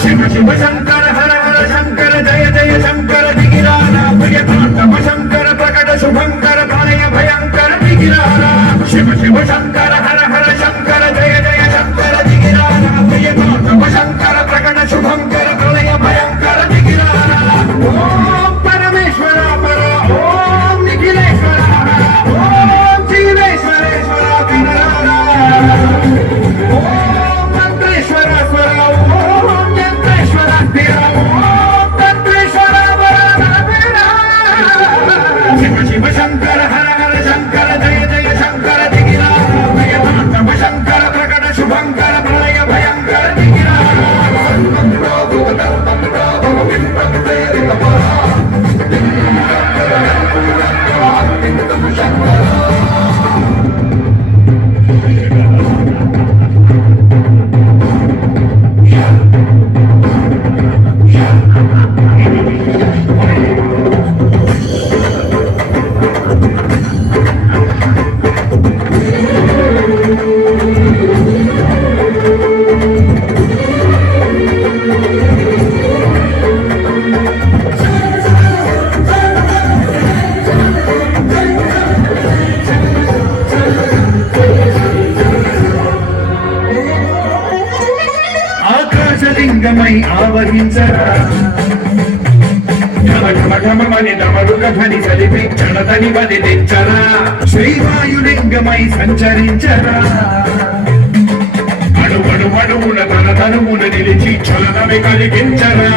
శివ శివ శంకర హర హర శంకర జయ జయ శంకర దిగిరారా ప్రియతాంతమ శంకర ప్రకట శుభంకర ప్రళయ భయంకర దిగిరారా శివ శివ శంకర హర హర శంకర జయ జయ శంకర దిగిరారా ప్రియతాంతమ శంకర ప్రకట శుభంకర ప్రళయ భయంకర దిగిరారా ఓం పరమేశ్వర పర ఓం నిఖిలేశ్వర ఓం జీవేశ్వరేశ్వర కనరారా శంకర హర హర శంకర జయ జయ శంకర దిగిరా ప్రియతాంతమ శంకర ప్రకట శుభంకర ప్రళయ భయంకర దిగిరా ఆకాశలింగమై ఆవహించరా ఘమఘమఘమని డమరుగ ధ్వని కలిపి క్షణతని బలి తెచ్చరా శ్రీవాయులింగమై సంచరించరా అడుగడుగడుగున తన తనువున నిలిచి చలనమి కలిగించరా